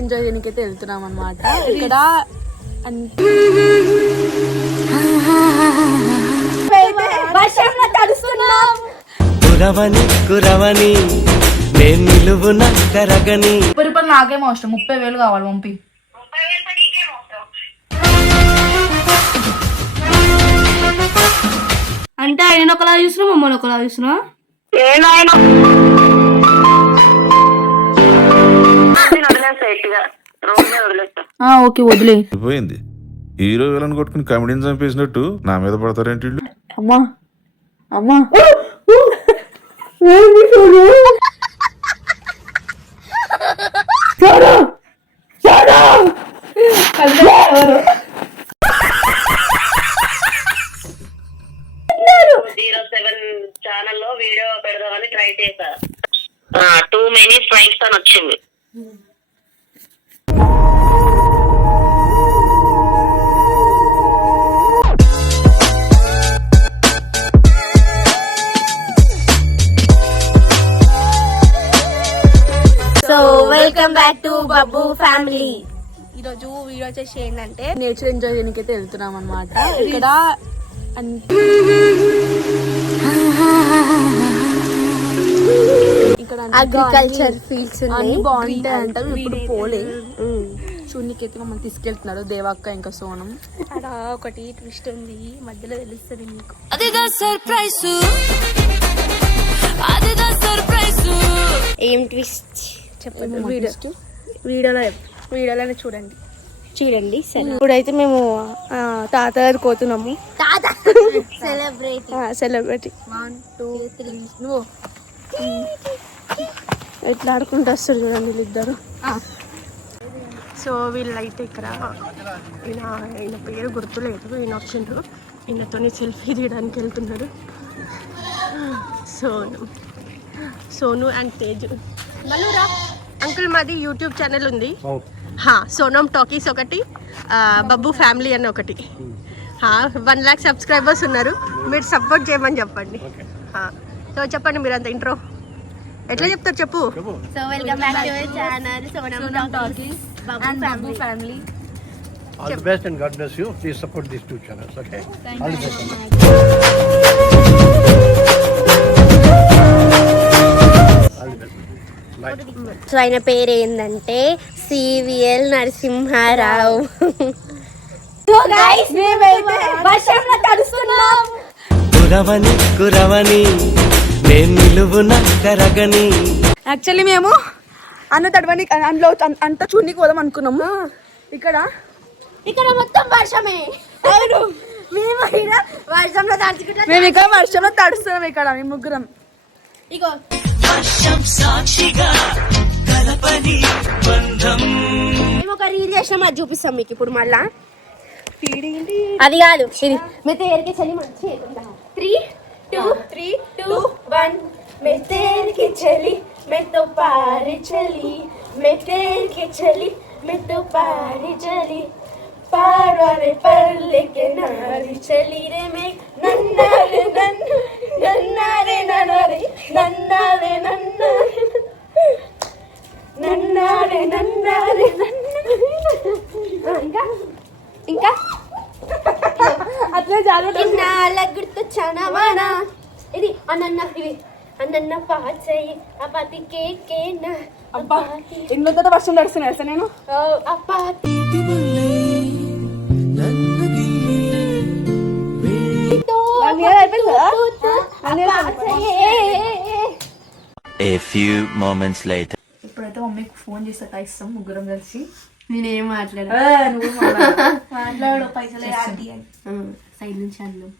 Enjoy చేయడానికి అయితే వెళ్తున్నాం అనమాట ఇక్కడ కురవని కురవని నేను నిలువున కరగని. ముప్పై రూపాయలు నాకేమో అవసరం. ముప్పై వేలు కావాలి పంపి. అంటే ఆయన ఒకలా చూసినా మమ్మల్ని ఒకలా చూసినా? ఓకే వదిలే. పోయింది హీరో విలన్ కొట్టుకుని కమెడీని చంపేసినట్టు నా మీద పడతారేంటి అమ్మా. అమ్మా. బబ్బు ఫ్యామిలీ. ఈరోజు వీడియో వచ్చేసి ఏంటంటే నేచర్ ఎంజాయ్ చేయడానికి అయితే వెళ్తున్నాం అనమాట ఇక్కడ అగ్రికల్చర్. ఫీల్డ్స్ అన్ని బాగుంటాయి అంటారు. ఇప్పుడు పోలే. చూడనికైతే మమ్మల్ని తీసుకెళ్తున్నారు. దేవక్క ఇంకా సోనం. అక్కడ ఒకటి ట్విస్ట్ ఉంది. మధ్యలో తెలుస్తుంది మీకు. ఏం ట్విస్ట్ చెప్పండి వీడియో వీడియోలో వీడియోలోనే చూడండి. చూడండి సరే. ఇప్పుడైతే మేము తాత గారికి పోతున్నాము. తాత! Celebrity celebrity one two three నువ్వు. ఎట్లా ఆడుకుంటూ వస్తారు చూడండి వీళ్ళిద్దరు. సో వీళ్ళైతే ఇక్కడ ఈయన ఈయన పేరు గుర్తులేదు. ఈయన వచ్చిండ్రు. ఈయనతోని సెల్ఫీ తీయడానికి వెళ్తున్నారు. సోను సోను అండ్ తేజు. మళ్ళూరా అంకుల్ మాది యూట్యూబ్ ఛానల్ ఉంది. హా సోనం టాకీస్ ఒకటి బబ్బు ఫ్యామిలీ అని ఒకటి. వన్ ల్యాక్ సబ్స్క్రైబర్స్ ఉన్నారు. మీరు సపోర్ట్ చేయమని చెప్పండి. హా. సో చెప్పండి మీరు అంత ఇంట్రో ఎట్లా చెప్తారు చెప్పు? So welcome back to our channel Sonam talkies and Babu family All the best and God bless you. Please support these two channels, okay? All the best. All the best. So ఆయన పేరు ఏంటంటే CVL Narasimha Rao. So guys మేమైతే వర్షంలో తడుస్తున్నాం. కురవని కురవని నేను నిలువున కరగని. Actually మేము అన్న తడవని అందులో అంతా చూడనికి పోదాం అనుకున్నాము. ఇక్కడ? ఇక్కడ మొత్తం వర్షమే. అవును. మేము ఇక్కడ వర్షంలో తడుచుకుంటాం మేము ఇక్కడ వర్షంలో తడుస్తున్నాం ఇక్కడ మేము ముగ్గురం. ఇగో. మేము ఒక రీల్ చేసినాం అది చూపిస్తాం మీకు ఇప్పుడు మళ్ళా. అది కాదు ఇది. మీ తేరికి చలి మంచి three two three two one మే తేరికి చలి మే తో పారి చలి. మే తేరికి చలి మే తో పారి చలి పాడవారే పర్లేకే నారి చలి రే మే. నన్నారే నన్న నన్నారే నన్నారే నన్నారే నన్నారే నన్నారే నన్నారే నన్నారే ఇంకా? ఇంకా? అట్లే చాలా ఇన్నాళ్ళ గుర్తొచ్చానా వానా ఇది అన్నన్న ఇవి అన్నన్న పాచయి అపాతి కేకేనా? అబ్బా ఇంట్లో తర్వాత వర్షం తడుస్తున్నాయి అసలు నేను? అపాతి later. ఇప్పుడైతే మమ్మీకి ఫోన్ చేస్తే ఇస్తాం ముగ్గురం కలిసి. నేనేం మాట్లాడు. మాట్లాడు పైసలు సైడ్ నుంచి అన్నం.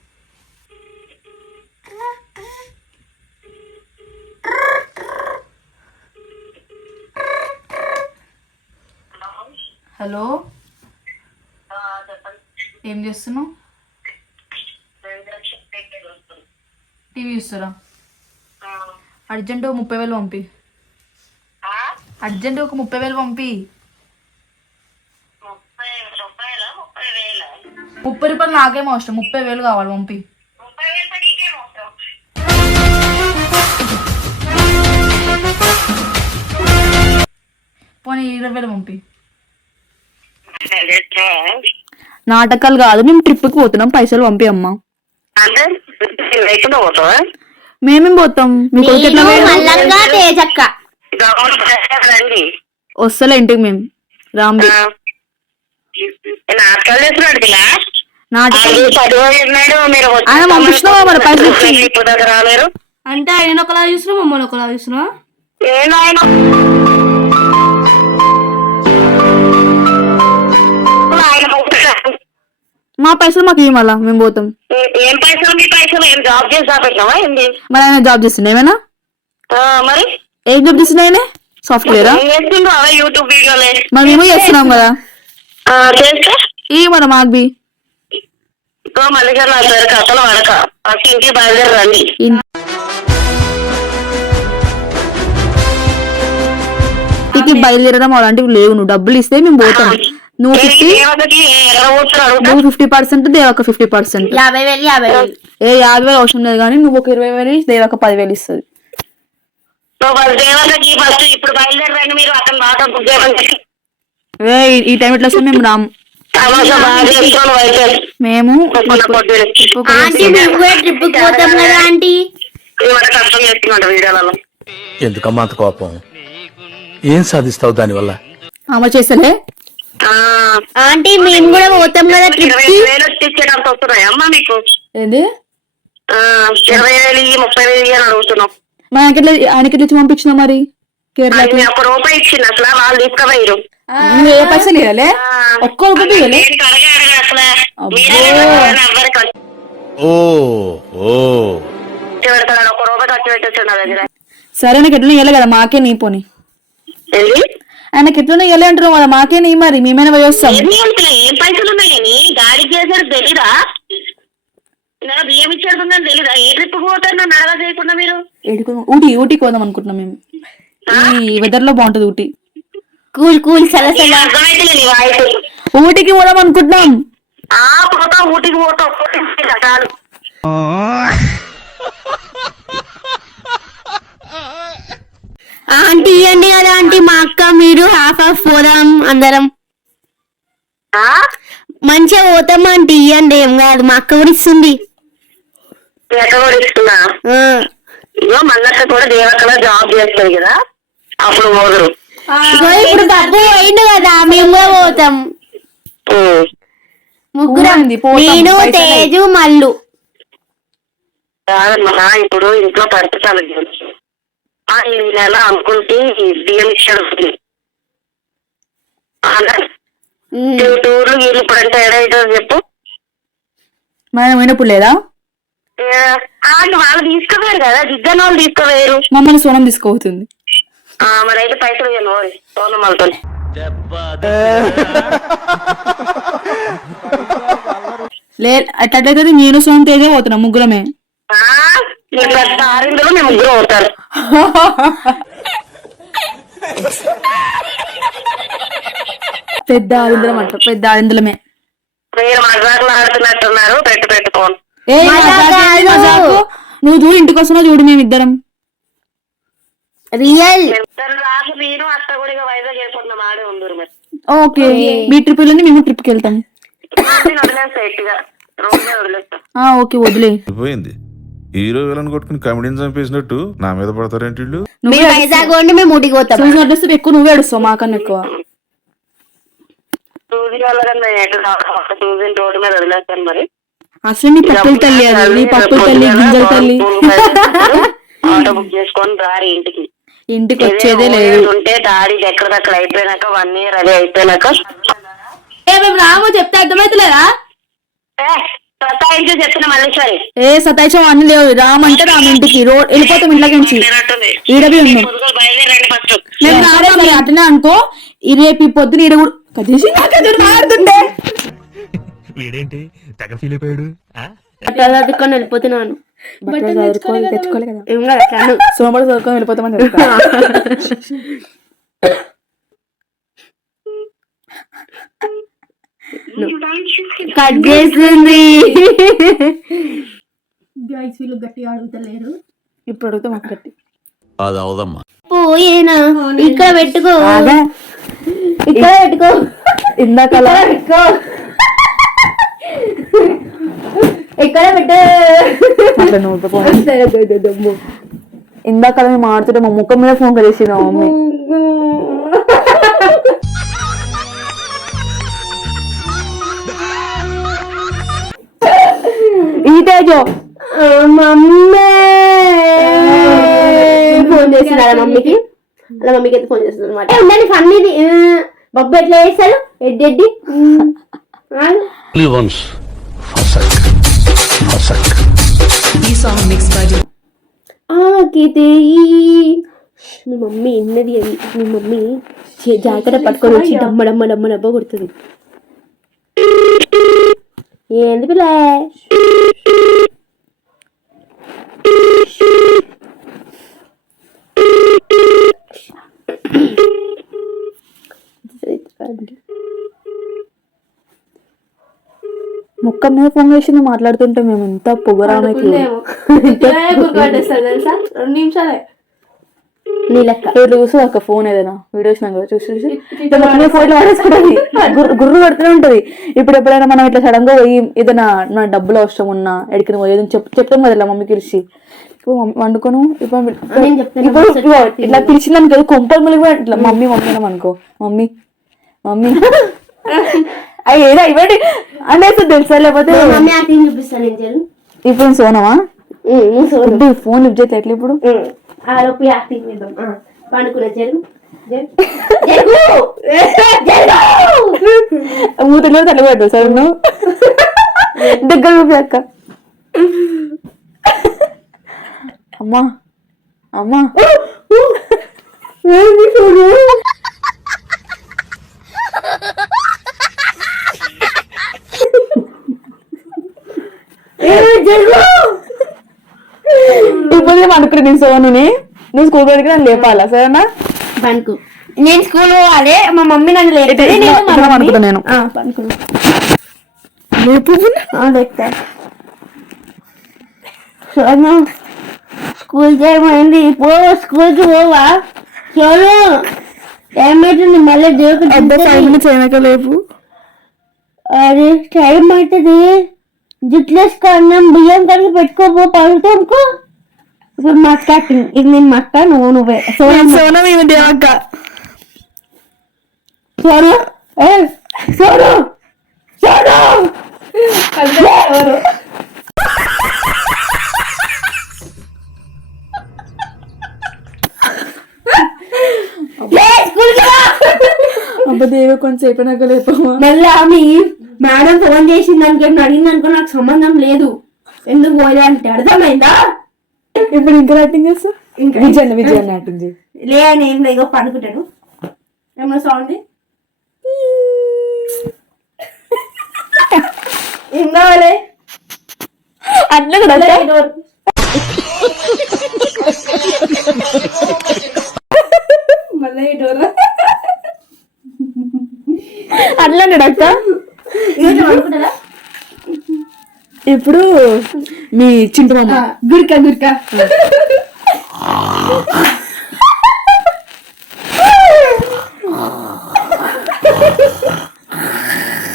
హలో? ఏం చేస్తున్నావు? టీవీ చూస్తారా? అర్జెంట్ ఒక ముప్పై వేలు పంపి. అర్జెంట్ ఒక ముప్పై వేలు పంపి. ముప్పై రూపాయల? ముప్పై వేల? ముప్పై రూపాయలు నాకేం అవసరం. ముప్పై వేలు కావాలి పంపి. పోనీ ఇరవై వేలు పంపి? నాటకాలు కాదు మేము ట్రిప్కి పోతున్నాం. పైసలు పంపి అమ్మా. అంటే లేకుండా పోతావా మేమేం పోతాం? మీ కొడుకు ఎట్లా పోయాడు? మల్లంగా తేజక్క. గవర్నమెంట్ బస్ రండి వస్తలే ఇంటికి మేము రాంబి. ఆ. నాటకాలు చేస్తున్నాడు ఇలా? నాటకాలు చదువు ఉన్నాడు మీరు వచ్చి- ఆయన పంపించినావా మరి పైసలు ఇచ్చి? ఇప్పుడు దాకా రాలేరు. అంటే ఆయన ఒకలా చూసినా మమ్మల్ని ఒకలా చూసినా ఏం ఆయన? మా పైసలు మాకు ఇవ్వ మళ్ళా మేము పోతాం. ఏ- పైసలు మీ పైసలు? ఏం జాబ్ చేసి పెట్టినావా ఏంది? మరి ఆయన జాబ్ చేస్తుండే ఏమైనా? మరి? ఏం జాబ్ చేస్తుండే ఆయన? సాఫ్ట్వేరా యూట్యూబ్ వీడియోలే మరి మేము చేస్తున్నాం కదా. చేస్తే? ఈ మరి మాకు మళ్ళీ గారు నా పేరు కథలు వడక ఫస్ట్ ఇంటికి బయలుదేరి రండి ఇంటికి బయలుదేరడం అలాంటివి లేవు నువ్వు డబ్బులు ఇస్తే మేము పోతాం. నువ్వు ఫిఫ్టీ? నువ్వు ఫిఫ్టీ పర్సెంట్ దేవక ఫిఫ్టీ పర్సెంట్. యాభై వేలు యాభై వేలు. ఏ యాభై వేలు అవసరం లేదు కానీ నువ్వు ఒక ఇరవై వేలు దేవక పదివేలు ఇస్తుంది. నువ్వు ఫస్ట్ దేవతకి ఫస్ట్ ఇప్పుడు బయలుదేరి రండి మీరు అతను బాగా బుక్ చేయమని ఏ ఈ- టైం ఎట్లా వస్తే మేము రాము. మేము ఎందుకమ్మా అంత కోపం? ఏం సాధిస్తావు దానివల్ల? అమ్మ చేస్తలే? ఆ, ఆంటీ మేము కూడా పోతాం కదా ట్రిప్కి వేలు ఇచ్చేటంత వస్తున్నాయి అమ్మా మీకు? ఏంది? ఆ, ఇరవై వేలు ఇయ్యి, ముప్పై వేలు ఇయ్యి అని అడుగుతున్నాం. మా ఆయనకి ఎట్లా ఆయనకి ఎట్లా ఇచ్చి పంపించిన మరి? కేరళకి? ఒక రూపాయి ఇచ్చింది అసలు వాళ్ళు తీసుకుపోయారు నువ్వు ఏ పైసలు ఇవ్వలే ఒక్క రూపాయి ఇవ్వలే ఓ సరే నాకు ఎట్లా ఇవ్వలే కదా మాకే నీ పోని. ఆయనకి ఎట్లా ఇవ్వలే అంటున్నావు కదా మాకే నీ మరి మేమైనా పోయి వస్తాం. ఏం పైసలు ఉన్నాయని గాడికి చేశాడు తెలీదా? నా బియ్యం తెలీదా? ఏ ట్రిప్ పోతారు నన్ను అడగా చేయకుండా మీరు? ఏడుకు- ఊటీ ఊటీకి పోదాం అనుకుంటున్నాం మేము. ఈ వెదర్లో బాగుంటది ఊటీ. కూల్ కూల్ సలసల ఊటీకి పోదాం అనుకుంటున్నాం. ఆ పోతా ఊటికి పోతా. ఒక్కటి చాలు. ఆంటీ ఇవ్వండి కదా ఆంటీ మా అక్క మీరు హాఫ్ హాఫ్ పోదాం అందరం. ఆ? మంచిగా పోతాం ఆంటీ ఇవ్వండి ఏం కాదు మా అక్క కూడా ఇస్తుంది. ఎక్క కూడా ఇస్తున్నా ఆ. ఇగో మల్లక్క కూడా దేవక్కలో జాబ్ చేస్తుంది కదా అప్పుడు పోదురు. ఇగో ఇప్పుడు డబ్బు పోయిండు కదా మేము కూడా పోతాం. ముగ్గురం నేను తేజు మల్లు. కాదమ్మా ఇప్పుడు ఇంట్లో పరిస్థితులు ఈ నెల అనుకుంటే ఈ బియ్యం ఇచ్చాడు. టూర్లు వీళ్ళు ఇప్పుడు అంటే ఏడైతుంది చెప్పు. మనం పోయినప్పుడు లేదా వాళ్ళు తీసుకుపోయారు కదా దిగ్గన వాళ్ళు తీసుకుపోయారు. మమ్మల్ని సోనం తీసుకోవుతుంది ఆ, మరి అయితే పైసలు ఓయ్ సోనమ్మలతో లే అట్లయితే నేను సోనం తేజే పోతున్నాం ముగ్గురమే. పెద్ద ఆరిందులు మీ ముగ్గురు అవుతారు పెద్ద ఆరిందలం అంట పెద్ద ఆరిందలమే. మీరు మజాకులు ఆడుతున్నట్టున్నారు పెట్టు పెట్టుకోండి ఏ మజాక్ కాదు. మజాకు? నువ్వు చూడు ఇంటికి వస్తున్నా చూడు మేము ఇద్దరం రియల్ నేను అత్త కూడా ఉందరు మరి. ఓకే మీ ట్రిప్ వెళ్ళండి మేము ట్రిప్కి వెళ్తాం ఓకే వదిలే. పోయింది. హీరో విలన్ కొట్టుకుని కమెడీని చంపేసినట్టు నా మీద పడతారేంటి వీళ్ళు? మీరు వైజాగ్ ఉండి మేము ఊటికి పోతాం. చూసినట్టు ఎక్కువ నువ్వే ఏడుస్తావు మాకన్నా ఎక్కువ. టూజీ వెళ్ళగానే ఎటు టూజీ రోడ్డు మీద వదిలేస్తాను మరి. అసలు నీ పప్పుల తల్లి అది నీ పప్పుల తల్లి గింజల తల్లి. ఆటో బుక్ చేసుకొని రారి ఇంటికి. ఇంటికి వచ్చేదే లేదు. ఉంటే అయిపోయినాక వన్ ఇయర్ అది అయిపోయినాక. ఏ మేము రాము చెప్తే అర్థమైతలేదా? ఏ, సతాయించి మల్లేశ్వరి ఏ సతాయిషం అన్ని లేవు. రామంటే రాము ఇంటికి. రోడ్ వెళ్ళిపోతాం ఇంట్లోకి నుంచి. ఉన్నాం. ఫస్ట్. మేము రాము మరి అట్లనే అనుకో. రేపు ఈ పొద్దున ఈడ కూడా కదేసి వీడేంటి? తెగ ఫీల్ అయిపోయాడు. బట్టలు చదువుకొని వెళ్ళిపోతున్నాను కదా. ఏం కాదు. సోమవారం చదువుకొని వెళ్ళిపోతామని తెలుసా? కట్ చేస్తుంది ఇప్పుడు అడిగితే మాకు గట్టి. అది అవదమ్మా. పోయేనా? ఇక్కడ పెట్టుకో. ఇక్కడ పెట్టుకో. ఇందాక అలా. ఇక్కడ పెట్టుకో. ఇక్కడ పెట్టు. ఇందాక అలా మేము ఆడుతుంటే మా ముఖం మీద ఫోన్ కలిసింది మా మమ్మీ. ఈ తేజో మమ్మీ! ఫోన్ చేస్తున్నారా మమ్మీకి? అలా మమ్మీకి అయితే ఫోన్ చేస్తుంది అనమాట ఉండండి ఫన్నీది బొబ్బు ఎట్లా చేస్తారు? ఎడ్డి ఎడ్డి. ఆగు. Only once. Fasak. Fasak. ఆకితే మీ మమ్మీ ఎన్నది అది? మీ మమ్మీ చే- జాకెట్ పట్టుకొని వచ్చి డమ్మ డమ్మ డమ్మ డబ్బ కొడుతుంది. ఏంది పిల్ల ముఖం మీద ఫోన్ చేసింది మాట్లాడుతుంటే మేము ఎంత పొగరామెకి తెలుసా రెండు నిమిషాలే నీ లెక్క ఇట్లా చూసి ఒక ఫోన్ ఏదైనా. వీడియోస్ చూసి చూసి. ఇట్లా ఫోన్ గుర్రు- పడుతూనే ఉంటది. ఇప్పుడు ఎప్పుడైనా మనం ఇట్లా సడన్గా పోయి ఏదైనా నా డబ్బులు అవసరం ఉన్నా ఎడికిన పోయి ఏదైనా చెప్ చెప్తాం కదా ఇలా మమ్మీకి పిలిచి. ఇప్పుడు మమ్మీ వండుకోను ఇప్పుడు ఇట్లా పిలిచిందని కదా కొంపలు ములిగి కూడా ఇట్లా మమ్మీ మమ్మీ అని అనుకో. Mummy mummy. అవి ఏదో ఇవ్వండి. అనేసి తెలుసా లేకపోతే మమ్మీ ఇప్పుడు సోనమా ఫోన్ లిఫ్ట్ చేస్తే ఎట్లా ఇప్పుడు? ఆ లోపు యాక్టింగ్ చేద్దాం పండుకునే జరుగు! మూతలో సార్ నువ్వు? దగ్గర అక్క. అమ్మా అమ్మా. నేను అనుకున్నా నేను సోనుని. నువ్వు స్కూల్ పెడికి నన్ను లేపాలా సరేనా? పనుకు. నేను స్కూల్ పోవాలి మా మమ్మీ నన్ను లేపుతుంది నేను మా ఇక్కడ మమ్మీ- పనుకుంటా నేను. ఆ, పనుకున్నా లేపు ఆ, లేపుతా. సోను స్కూల్ టైం అయింది పో స్కూల్కి పోవా. సోను టైం అవుతుంది మళ్ళీ ఫైవ్ దేవుడు మినిట్స్ అయినాక లేపు? అరే టైం అవుతుంది జుట్లేసుకో అన్నం బియ్యం కడిగి పెట్టుకోపో పడుకోనుకో ఇప్పుడు మాట్లాడుతుంది ఇది నేను మాట్లా నువ్వు నువ్వే. సోను సోనం ఈమె దేవక్క సోను ఏ. అబ్బా దేవ కొంచెం లేపమ్మా. మళ్ళీ ఆమె మేడం ఫోన్ చేసింది అనుకో అడిగింది అనుకో నాకు సంబంధం లేదు. ఎందుకు పోలే అంటే అర్థమైందా? ఇప్పుడు ఇంకా యాక్టింగ్ చేస్తా ఇంకా విజయ్ విజయ్ యాక్టింగ్ చేయి. లే నేను లేగో పడుకుంటాను ఏమన్నా సౌండ్ ఏం కావాలి? అట్లా కూడా. మళ్ళీ డోర్ అట్లా పడుకుంటారా ఇప్పుడు మీ చింటు మామ గురిక గురిక.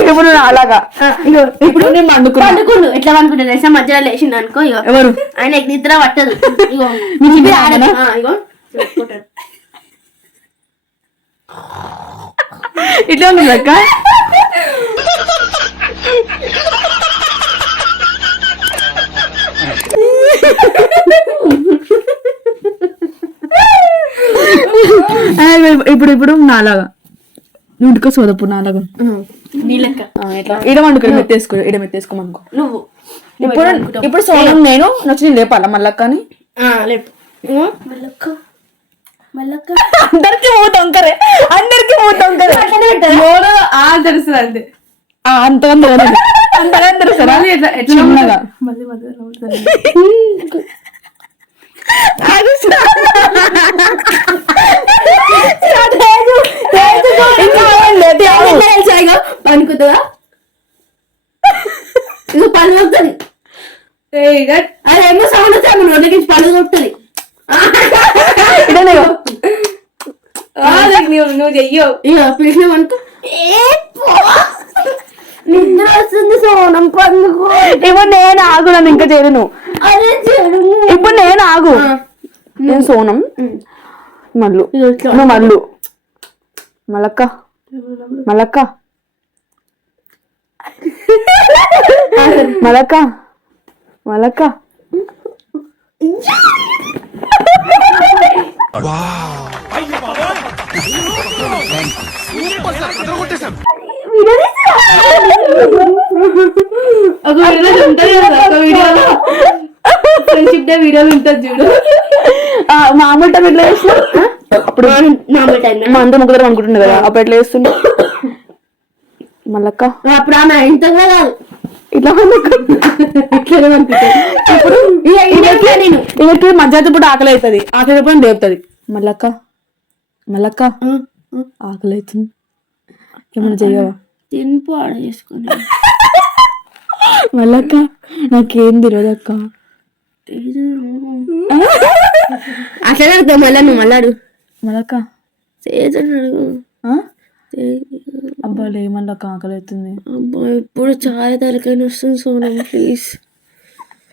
ఇప్పుడు అలాగా. ఇప్పుడు నేను పండుకుండు ఎట్లా పండుకుంటా తెలుసా? మధ్యలో లేచిండు అనుకో ఇగో. ఎవరు? ఆయన నిద్ర పట్టదు. ఇగో. ఇవి. ఇట్లా ఉంది అక్క? ఇప్పుడు ఇప్పుడు నాలాగా. నువ్వు ఇంటికి సోదపు నాలాగా. ఇడ మెత్తేసుకో ఇడ మెత్తేసుకోమనుకో నువ్వు. ఇప్పుడు ఇప్పుడు సోనం నేను నచ్చి నేను లేపాలా మళ్ళా కానీ? ఆ, లేపు. ఇగో మల్లక్క మల్లక్క అందరికి మూతొంకరే అందరికి మూతొంకరే ఆ తెలుసు అంతే. అంతగా అంతగా చిన్నగా. పనుకుతుందా ఇది పని కొడుతుంది అదేమో సౌండ్ వస్తే ఆమె నోట్లకి పని కొడుతుంది నువ్వు నువ్వు చెయ్యో. ఇక పిలిచినామనుకో ఏ పో. నిద్ర వస్తుంది సోనం పండుకో. ఇప్పుడు నేను ఆగు నన్ను ఇంకా చేయను అదే ఇప్పుడు నేను ఆగు. నేను సోనం. మల్లు. నువ్వు మల్లు. మలక్క. మలక్క. మలక్క. మలక్క. ఒక వీడియో ఉంటుంది కదా ఒక వీడియోలో ఫ్రెండ్షిప్ డే వీడియోలు ఉంటుంది చూడు. మామూలు టైం ఎట్లా అప్పుడు మామూలు టైం మా అందరం ముగ్గురు అనుకుంటుండే కదా అప్పుడు ఎట్లా చేస్తుండే? మల్లక్క. అప్పుడు ఆమె ఇంత కాదు. ఇట్లా మల్లక్క. ఇట్లనే పంపిస్తుంది ఇప్పుడు ఇక ఇదే నేను. ఈమెకి మధ్యాహ్నం పూట ఆకలి అవుతుంది ఆకలి అయిపోయి లేపుతుంది. మల్లక్క. మల్లక్క. ఆకలి అవుతుంది ఏమైనా చెయ్యవా? తినిపో ఆడ చేసుకుని. మల్లక్క నాకేం తెలియదు అక్క అట్లా అడుగుతావు మళ్ళా నువ్వు మళ్ళా అడుగు. మల్లక్క చేతులు అడుగు. ఆ? అబ్బా ఆకలి అవుతుంది అబ్బా ఇప్పుడు చాలా తలకాయ వస్తుంది సోనం ప్లీజ్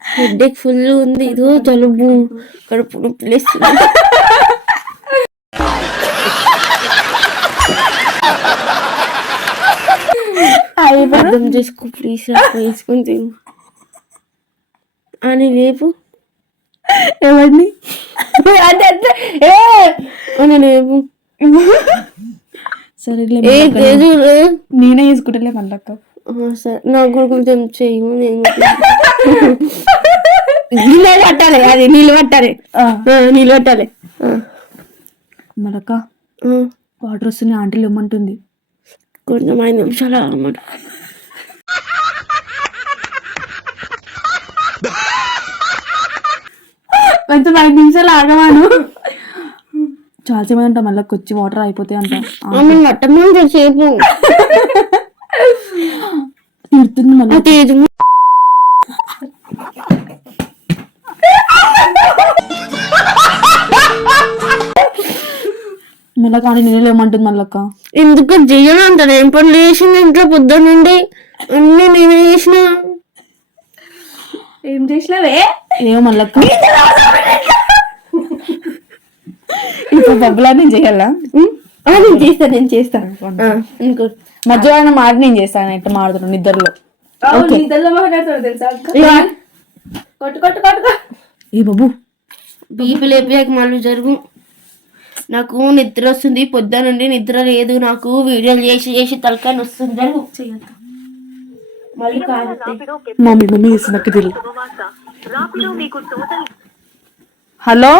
హెడ్ఏక్ ఫుల్ ఉంది. ఇదో జలుబు కడుపు నొప్పి లేస్తుంది. అర్థం చేసుకో ప్లీజ్ వేసుకుని తిను అని లేపు ఎవరిని అని లేపు సరేలే ఏ రే. నేనే తీసుకుంటలే మల్లక్క ఆ, సరే నాకు కూడా కొంచెం చెయ్యి నేను నీళ్ళు పట్టాలి అది నీళ్ళు పట్టాలి నీళ్ళు పట్టాలి ఆ. వాటర్ వస్తుంది ఆంటీలు ఇమ్మంటుంది కొంచెం ఐదు నిమిషాలు అన్నమాట కొంచెం ఐదు నిమిషాలు ఆగమాను చాలా సేపు అంట మళ్ళీ వచ్చి వాటర్ అయిపోతాయి అంట. సేపు తిడుతుంది మళ్ళీ. తేజు మళ్ళీ కానీ నేనే ఏమంటుంది మళ్ళక్క ఎందుకు చెయ్యను అంత? ఏం పని చేసిన ఇంట్లో పొద్దున్న నుండి అన్ని నేనే చేసిన. ఏం చేసినావే? ఏమో మళ్ళక్క ఇప్పుడు బబ్బులా నేను చేయాలా? నేను చేస్తా నేను చేస్తా. ఆ, ఇంకో మధ్యాహ్నం మాట నేను చేస్తాను ఎట్లా మాడుతున్నాను నిద్రలో. ఇక కొట్టు కొట్టు కొట్టు. ఏ బాబు? బీపీ లేపాక మళ్ళీ జరుగు. నాకు నిద్ర వస్తుంది పొద్దున నుండి నిద్ర లేదు నాకు వీడియోలు చేసి చేసి తలకాయ వస్తుంది మళ్ళీ కాదు మమ్మీ మమ్మీ చేస్తుంది నాకు తెలియదు హలో?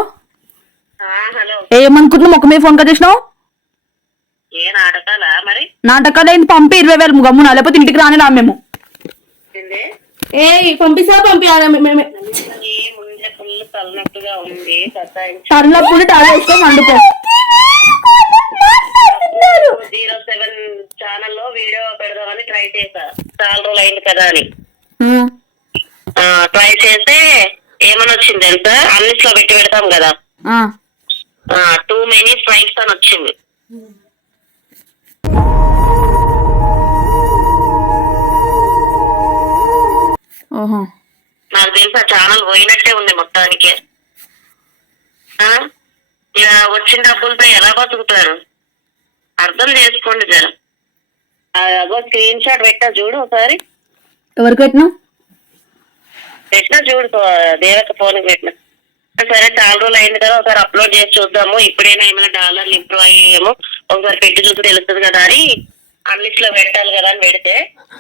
హలో. ఏమనుకుంటున్నావు? ఒక మీద ఫోన్ కట్ చేసినావు? ఏ నాటకాలా మరి? నాటకాలు ఏంది? పంపి ఇరవై వేలు గమ్మున లేకపోతే ఇంటికి రాని రా మేము? ఏ పంపిస్తా ముందే ఫుల్ తలనొప్పిగా ఉంది జీరో సెవెన్ ఛానల్లో వీడియో పెడదామని ట్రై చేశా. చాలా రోజులు అయింది కదా అని. ట్రై చేస్తే ఏమని వచ్చింది తెలుసా? అన్నిట్లో పెట్టి పెడతాం కదా. టూ మెనీ స్ట్రైక్స్ అని వచ్చింది. ఓహో. నాకు తెలిసి ఆ ఛానల్ పోయినట్టే ఉంది మొత్తానికి? ఇక వచ్చిన డబ్బులతో ఎలా బతుకుతారు? అర్థం చేసుకోండి జర. అగో స్క్రీన్ షాట్ పెట్టా చూడు ఒకసారి. ఎవరికి పెట్టినావు పెట్టినా చూడు దేవక ఫోన్ పెట్టిన. సరే చాలా రోజులు అయింది కదా ఒకసారి అప్లోడ్ చేసి చూద్దాము. ఇప్పుడైనా ఏమైనా డాలర్లు ఇంప్రూవ్ అయ్యేమో ఒకసారి పెట్టి చూసి తెలుస్తుంది కదా అని అన్నిట్లో లో పెట్టాలి కదా అని పెడితే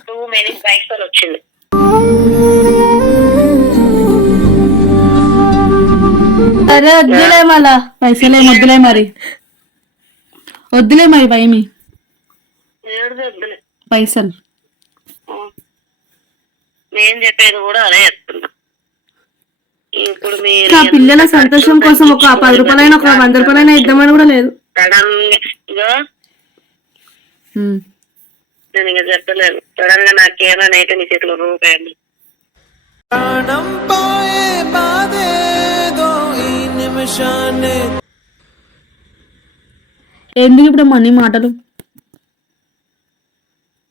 టూ మెనీ స్ట్రైక్స్ అని వచ్చింది. సరే వద్దులే మళ్ళా. పైసలే వద్దులే మరి. వద్దులే మరి భయమి. పైసలు. నేను చెప్పేది కూడా అదే చెప్తున్నా. ఇప్పుడు మీరు ఆ పిల్లల సంతోషం కోసం ఒక పది రూపాయలైనా ఒక వంద రూపాయలైనా ఇద్దామని కూడా లేదు. నేను ఇక చెప్పలేను. సడన్గా నాకేమైనా అయితే నీ చేతిలో రూపాయలు ఎందుకు ఇప్పుడు మనీ మాటలు?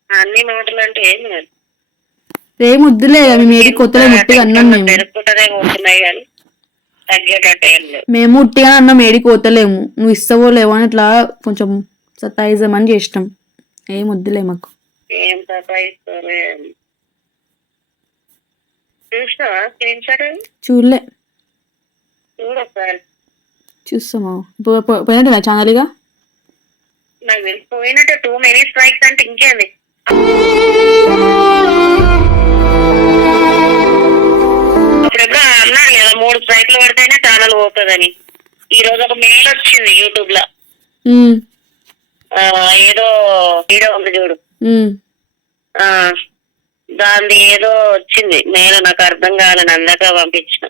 అన్ని మాటలు అంటే ఏం లేదు. ఏం వద్దులే అవి మేరీ కొత్తలో ముట్టిగా అన్నాం మేము మేము ఉట్టిగా అన్నాం ఏడికి పోతలేము నువ్వు ఇస్తావో లేవో అని ఇట్లా కొంచెం సత్తాయిజమని చేసినాం. ఏం వద్దులే మాకు. చూడలే. చూడు ఒకసారి చూస్తామా. పో- పో- పోయినట్టు ఛానల్గా నాకు టూ మినిట్స్ స్ట్రైక్స్ అంటే ఇంకేంది అప్పుడెప్పుడు అన్నాడు కదా మూడు స్ట్రైక్లు పడితేనే ఛానల్ పోతుందని. ఈ రోజు ఒక మెయిల్ వచ్చింది యూట్యూబ్లో. ఏదో వీడియో ఉంది చూడు. దాని ఏదో వచ్చింది. నేను నాకు అర్థం కాలని అందాక పంపించిన.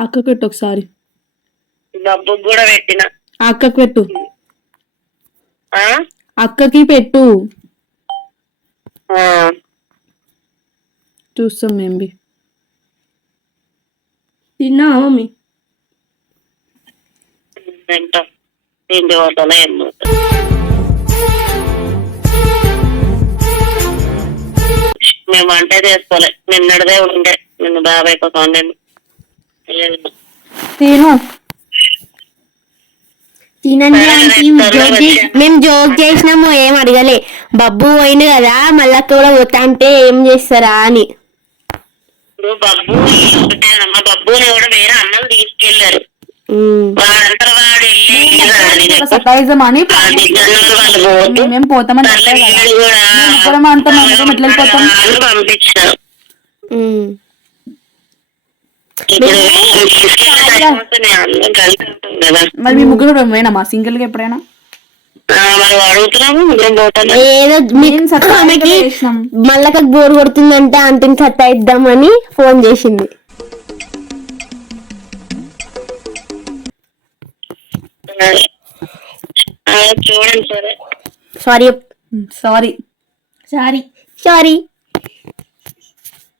అక్కకు పెట్టు ఒకసారి. డబ్బుకు కూడా పెట్టిన. అక్కకు పెట్టు. ఆ? అక్కకి పెట్టు. ఆ, చూస్తాం మేము బి తిన్నా మమ్మీ? తింటాం. తిండి పోతానే ఏం పోతాం. మేము అంటే చేసుకోలే. నిన్నటిదే ఉండే. నిన్న బాబాయ్ కోసం వండాను లేదు. తిను తినండి ఆంటీ జోక్ చేసి- మేము జోక్ చేసినాము ఏం అడగలే. బబ్బు పోయింది కదా మళ్ళా కూడా పోతా అంటే ఏం చేస్తారా అని. బబ్బు ఒకటేనమ్మా బబ్బుని కూడా వేరే అన్నం తీసుకెళ్ళారు అని పోతూ మేము పోతామని తల్లి చెప్పే కదా. వీడు కూడా మేము ఇద్దరం అంతా ఎట్లా వెళ్ళిపోతాం వాళ్ళు పంపించారు ఉమ్. ఇప్పుడు తీసుకెళ్ళే టైం వస్తే నేను అందరం కలిసి ఉంటాం కదా మరి మీ ముగ్గురు పోయినామా? సింగిల్గా ఎప్పుడైనా ఏదో ఆమెకి. మళ్ళా బోర్ కొడుతుందంటే అంతిని సత్తా ఇద్దామని ఫోన్ చేసింది. చూడండి సరే. సారీ. సారీ.